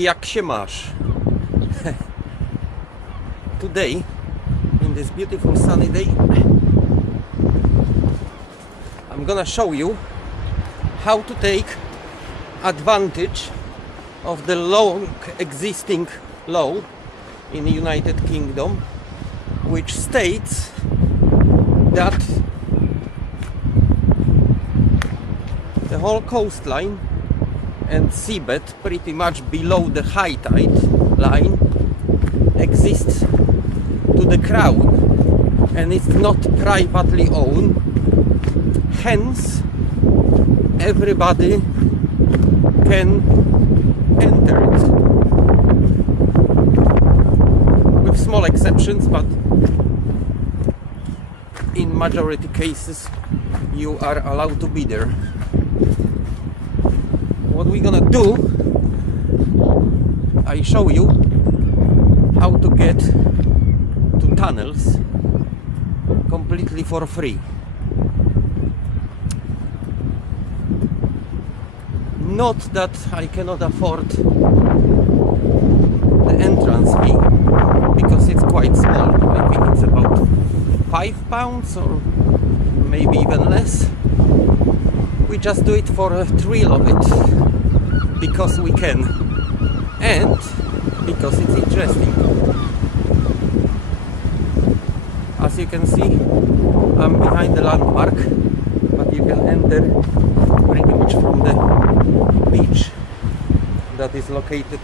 Jak się masz? Today, in this beautiful sunny day, I'm gonna show you how to take advantage of the long existing law in the United Kingdom, which states that the whole coastline and seabed pretty much below the high tide line exists to the crown and it's not privately owned, hence everybody can enter it, with small exceptions, but in majority cases you are allowed to be there. What we're gonna do, I show you how to get to tunnels completely for free. Not that I cannot afford the entrance fee, because it's quite small. I think it's about £5 or maybe even less. We just do it for a thrill of it, because we can and because it's interesting. As you can see, I'm behind the landmark, but you can enter pretty much from the beach that is located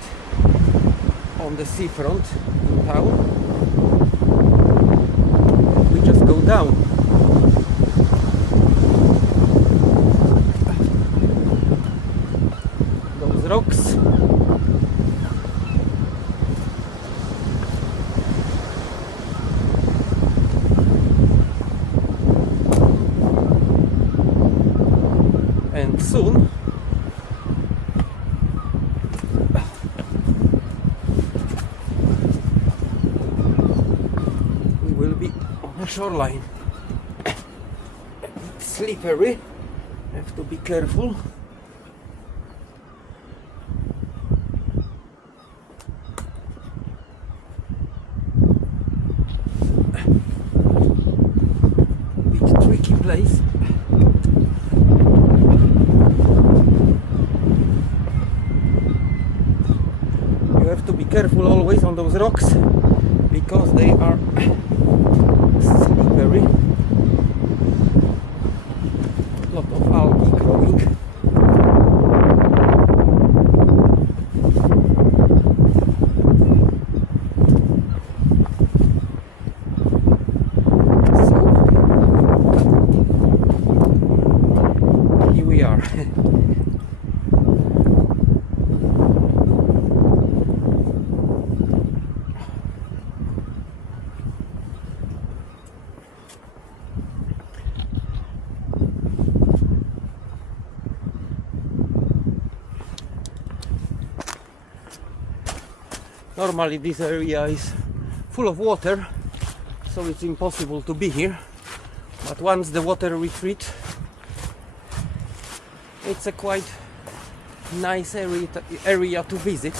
on the seafront in town. We just go down. Those rocks. And soon we will be on the shoreline. It's slippery, have to be careful. Bit tricky place. You have to be careful always on those rocks, because they are slippery. Lot of algae growing. So here we are. Normally this area is full of water, so it's impossible to be here, but once the water retreats, it's a quite nice area to visit.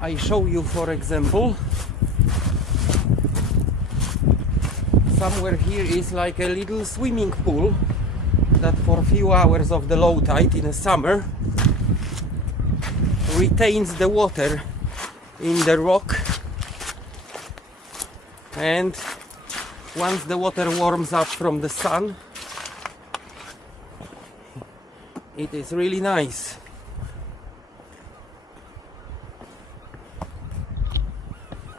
I show you, for example, somewhere here is like a little swimming pool that for a few hours of the low tide in the summer retains the water in the rock, and once the water warms up from the sun, it is really nice.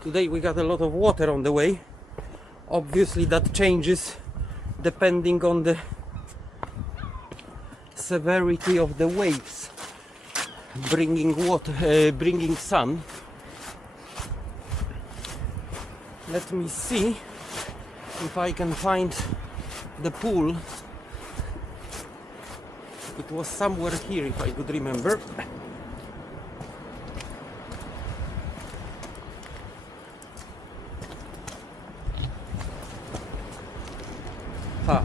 Today we got a lot of water on the way. Obviously that changes depending on the severity of the waves bringing water, bringing sun. Let me see if I can find the pool. It was somewhere here, if I could remember. Ha.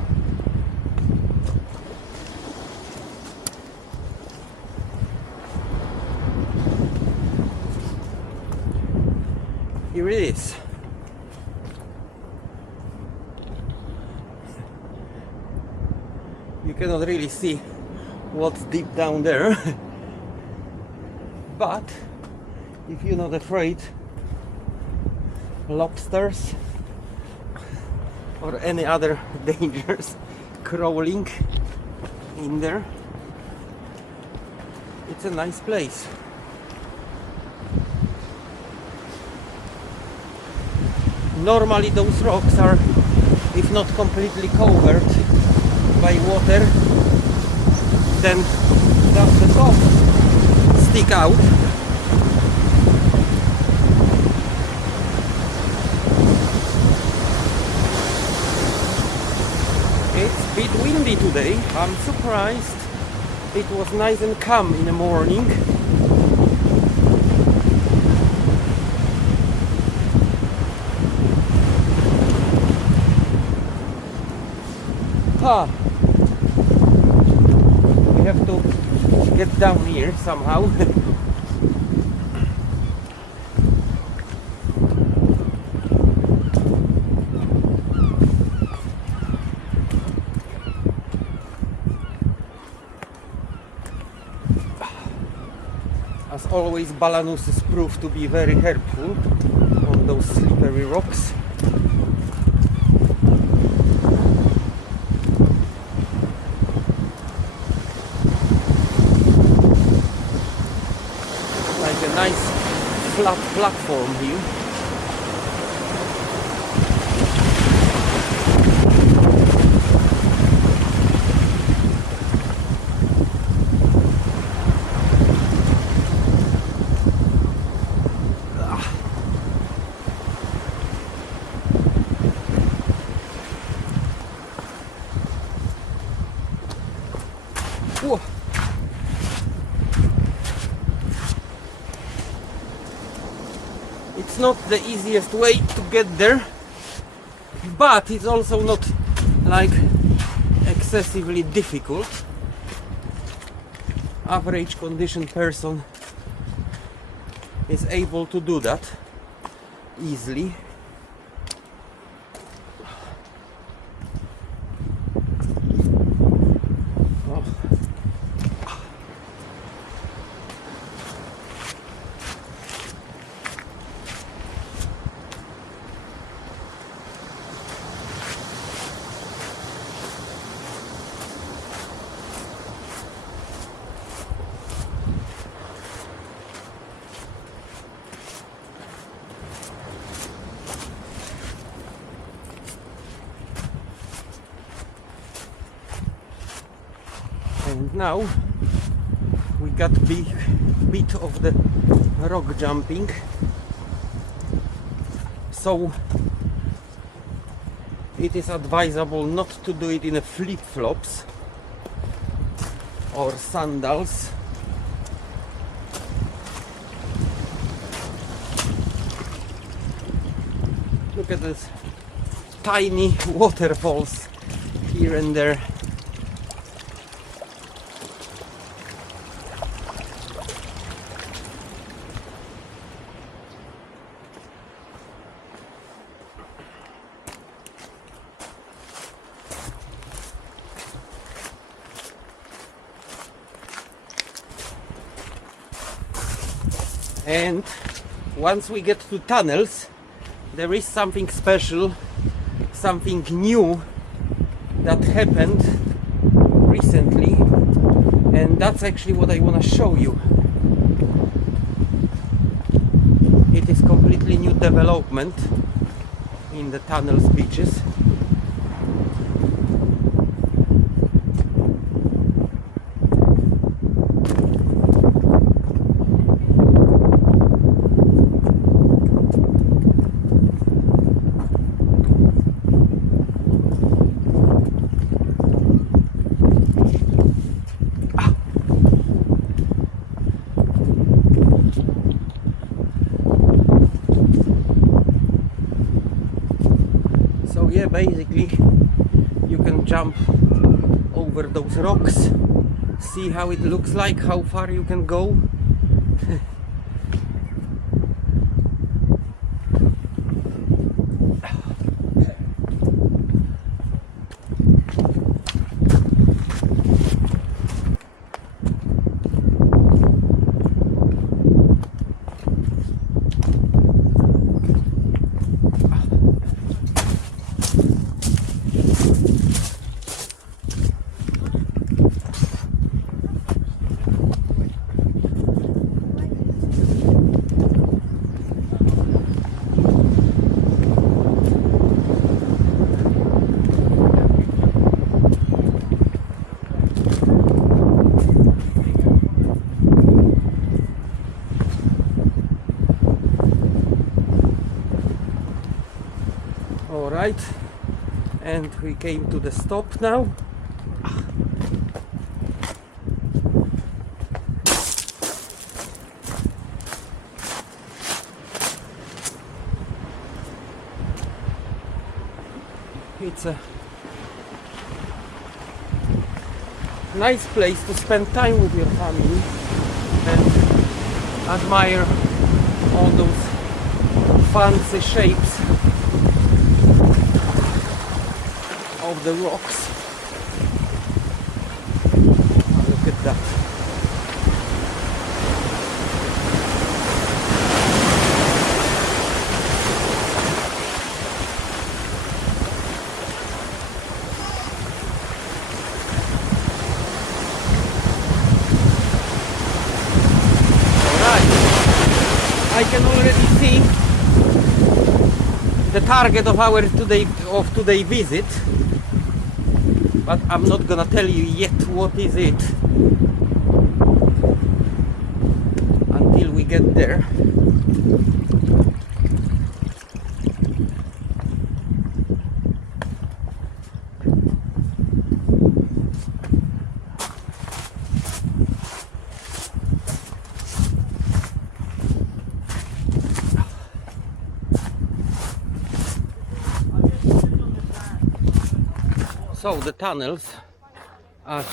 it is. You cannot really see what's deep down there. But if you're not afraid lobsters or any other dangers crawling in there, it's a nice place. Normally those rocks are, if not completely covered by water, then just the top stick out. It's a bit windy today. I'm surprised. It was nice and calm in the morning. We have to get down here somehow. As always, Balanus proved to be very helpful on those slippery rocks. Like a nice flat platform here. Whoa. It's not the easiest way to get there, but it's also not like excessively difficult. Average conditioned person is able to do that easily. And now we got big bit of the rock jumping, so it is advisable not to do it in a flip-flops or sandals. Look at this tiny waterfalls here and there. And once we get to tunnels, there is something special, something new that happened recently, and that's actually what I want to show you. It is completely new development in the tunnels beaches. Yeah, basically you can jump over those rocks, see how it looks like, how far you can go. Alright, and we came to the stop now. It's a nice place to spend time with your family and admire all those fancy shapes of the rocks. Look at that. I can already see the target of our today visit, but I'm not gonna tell you yet what is it until we get there. So the tunnels, as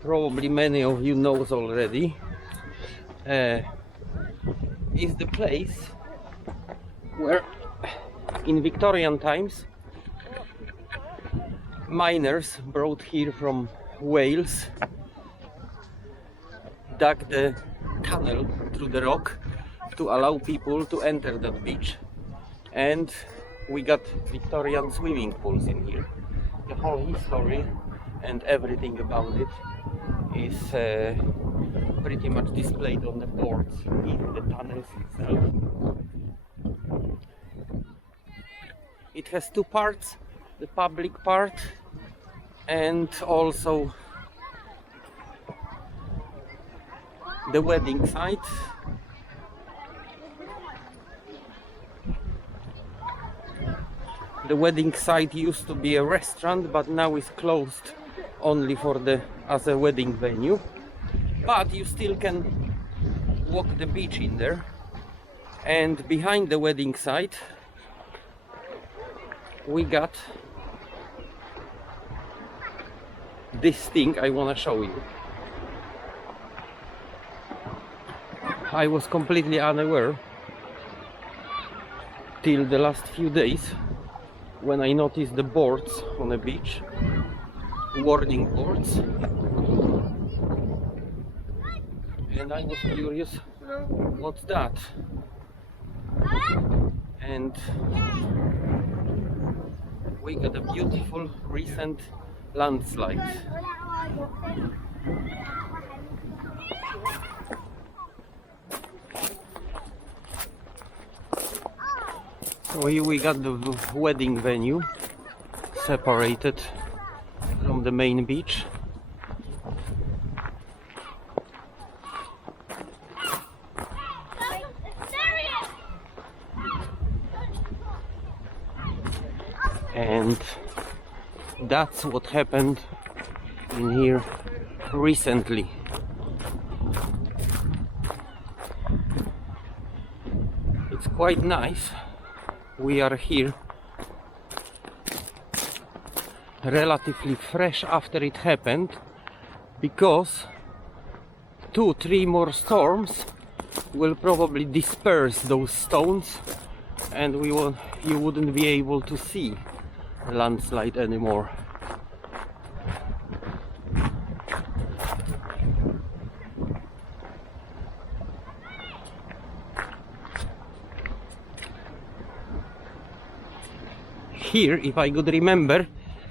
probably many of you knows already, is the place where in Victorian times miners brought here from Wales dug the tunnel through the rock to allow people to enter that beach, and we got Victorian swimming pools in here. The whole history and everything about it is pretty much displayed on the boards in the tunnels itself. It has two parts, the public part and also the wedding site. The wedding site used to be a restaurant, but now is closed only for as a wedding venue. But you still can walk the beach in there. And behind the wedding site, we got this thing I want to show you. I was completely unaware till the last few days, when I noticed the boards on the beach, warning boards, and I was curious, what's that? And we got a beautiful recent landslide. So here we got the wedding venue separated from the main beach. And that's what happened in here recently. It's quite nice. We are here relatively fresh after it happened, because 2-3 more storms will probably disperse those stones, and you wouldn't be able to see the landslide anymore. Here, if I could remember,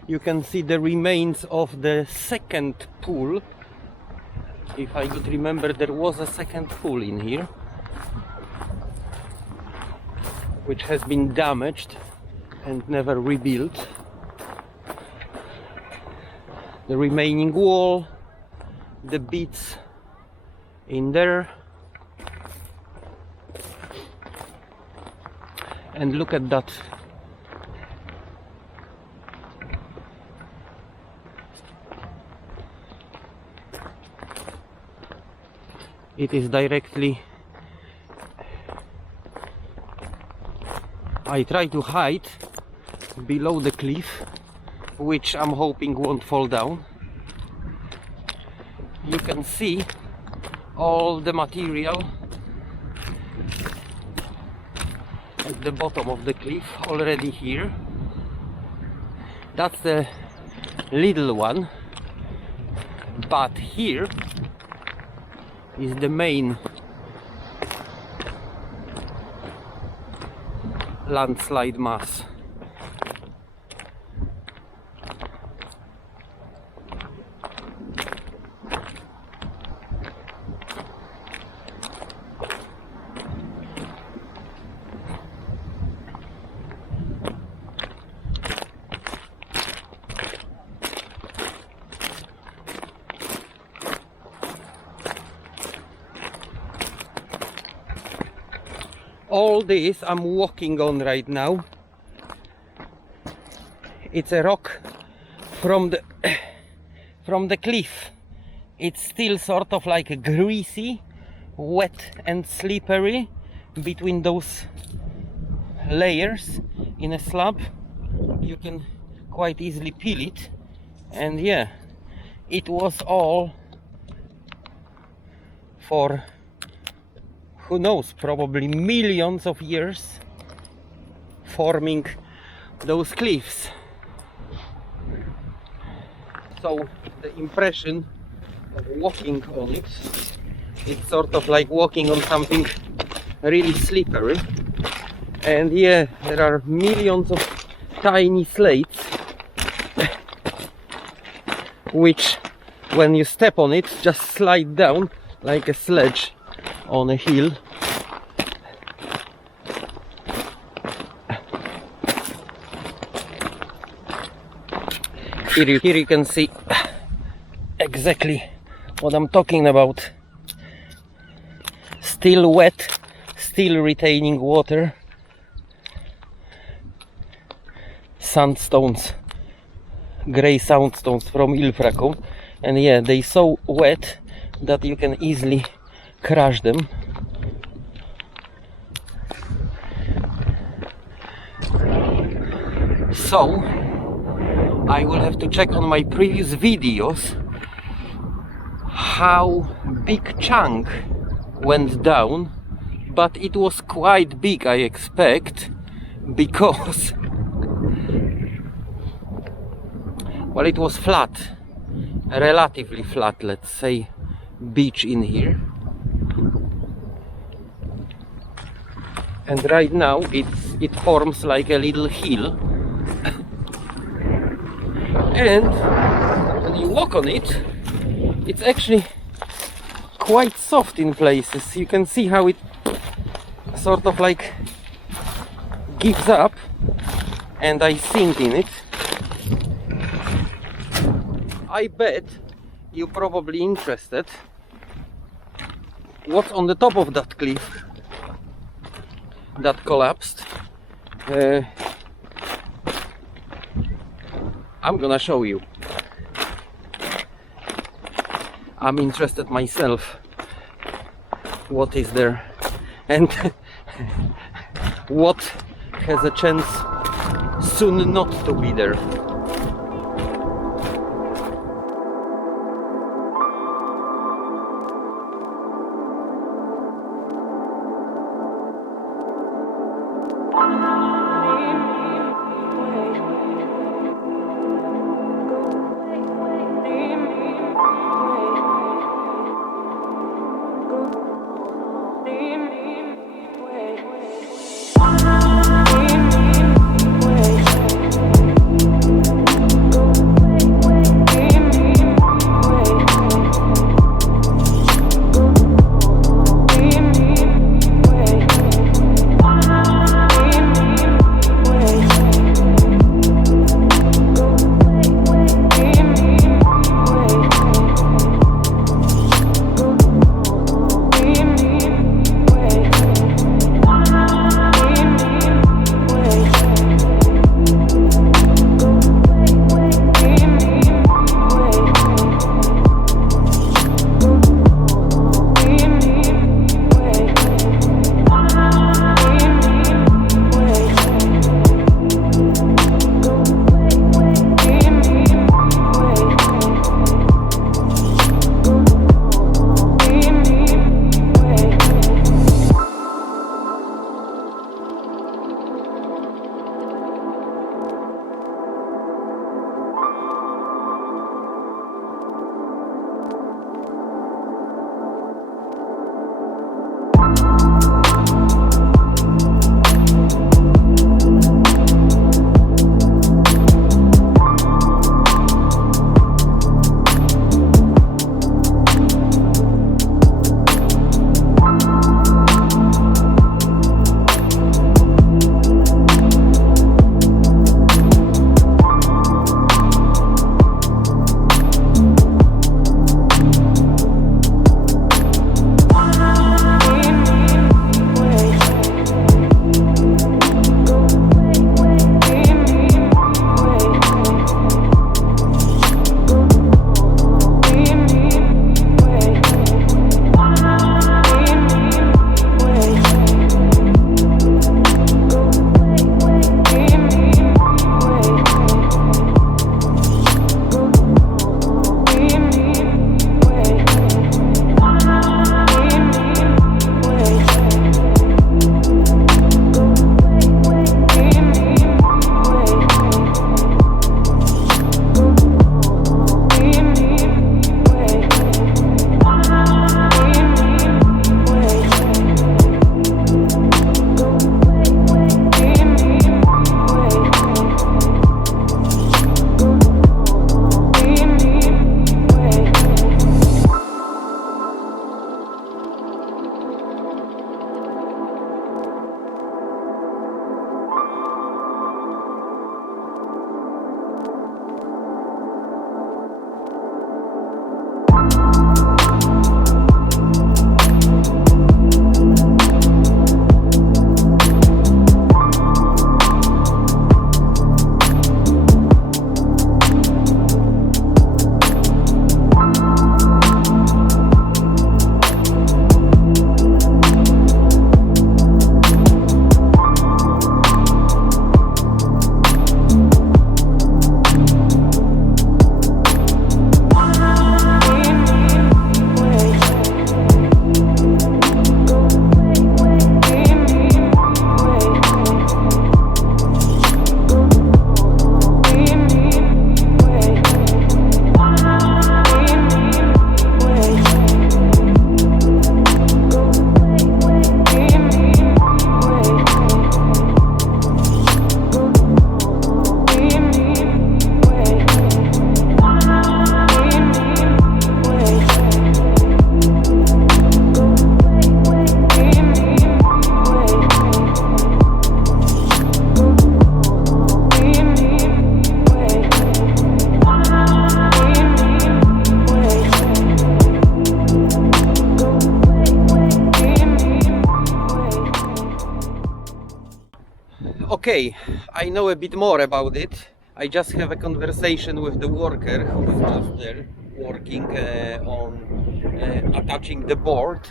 you can see the remains of the second pool. If I could remember, there was a second pool in here, which has been damaged and never rebuilt. The remaining wall, the bits in there, and look at that It is directly... I try to hide below the cliff, which I'm hoping won't fall down. You can see all the material at the bottom of the cliff already here. That's the little one, but here is the main landslide mass. All this I'm walking on right now, it's a rock from the cliff. It's still sort of like greasy, wet and slippery between those layers in a slab. You can quite easily peel it, and yeah, it was all for, who knows, probably millions of years forming those cliffs. So the impression of walking on it, it's sort of like walking on something really slippery. And yeah, there are millions of tiny slates which, when you step on it, just slide down like a sledge on a hill. Here you can see exactly what I'm talking about. Still wet, still retaining water. Sandstones, grey sandstones from Ilfracombe, and yeah, they're so wet that you can easily crush them. So I will have to check on my previous videos how big chunk went down, but it was quite big, I expect, because well, it was flat, relatively flat, let's say, beach in here. And right now it forms like a little hill. And when you walk on it, it's actually quite soft in places. You can see how it sort of like gives up, and I sink in it. I bet you're probably interested what's on the top of that cliff that collapsed. I'm gonna show you. I'm interested myself what is there and what has a chance soon not to be there. Okay, I know a bit more about it. I just have a conversation with the worker who is just there working on attaching the board,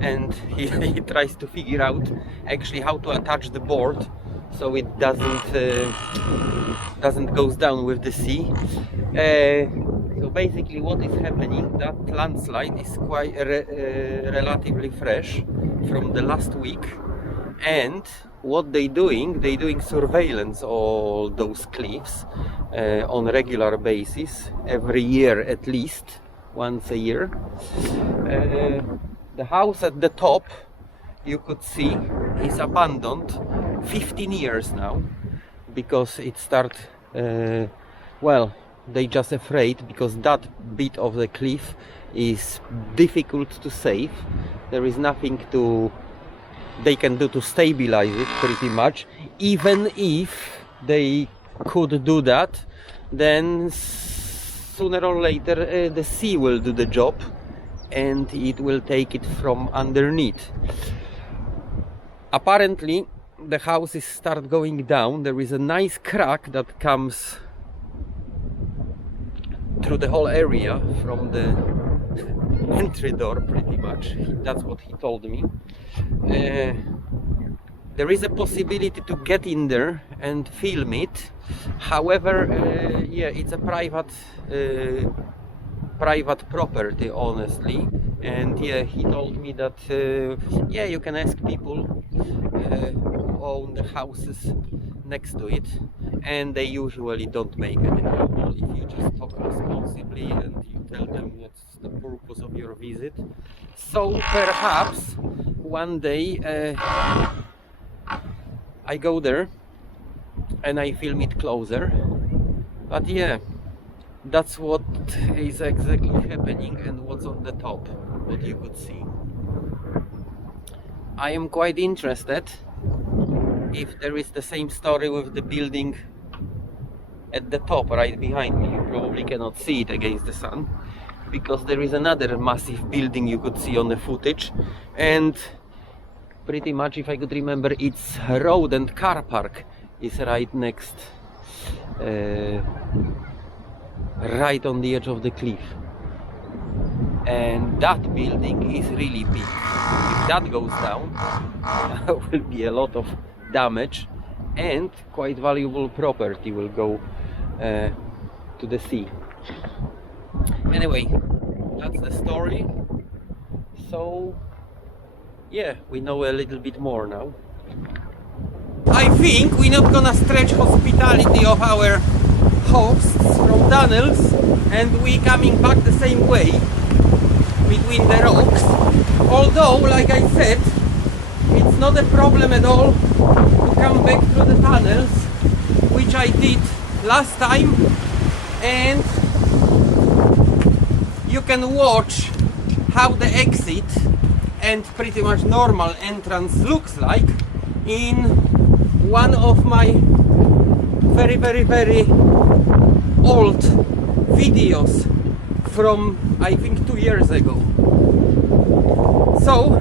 and he tries to figure out actually how to attach the board so it doesn't goes down with the sea. So basically what is happening, that landslide is quite relatively fresh from the last week, and what they're doing surveillance all those cliffs on a regular basis, every year at least, once a year. The house at the top, you could see, is abandoned 15 years now, because it started, well, they just afraid because that bit of the cliff is difficult to save. There is nothing they can do to stabilize it, pretty much. Even if they could do that, then sooner or later the sea will do the job and it will take it from underneath. Apparently the houses start going down. There is a nice crack that comes through the whole area from the entry door, pretty much. That's what he told me. There is a possibility to get in there and film it. However, yeah, it's a private property, honestly. And yeah, he told me that yeah, you can ask people who own the houses next to it, and they usually don't make any trouble if you just talk responsibly and you tell them what's the purpose of your visit. So perhaps one day I go there and I film it closer. But yeah, that's what is exactly happening and what's on the top that you could see. I am quite interested if there is the same story with the building at the top right behind me. You probably cannot see it against the sun, because there is another massive building you could see on the footage, and pretty much, if I could remember, its road and car park is right next, right on the edge of the cliff. And that building is really big. If that goes down, there will be a lot of damage, and quite valuable property will go to the sea. Anyway, that's the story. So yeah, we know a little bit more now. I think we're not gonna stretch hospitality of our hosts from tunnels, and we coming back the same way between the rocks. Although, like I said, it's not a problem at all to come back through the tunnels, which I did last time, and you can watch how the exit and pretty much normal entrance looks like in one of my very old videos from, I think, 2 years ago. So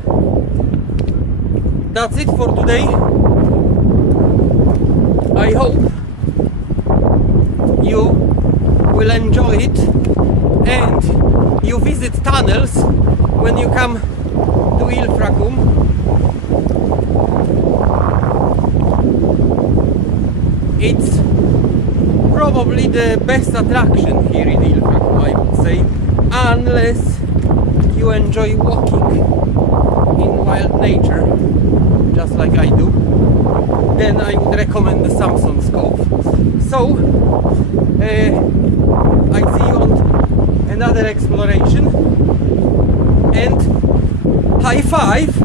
that's it for today. I hope you will enjoy it and you visit tunnels when you come to Ilfracombe. It's probably the best attraction here in Ilfracombe, I would say, unless you enjoy walking in wild nature, just like I do. Then I would recommend the Samson Cove. So I see you on another exploration, and high five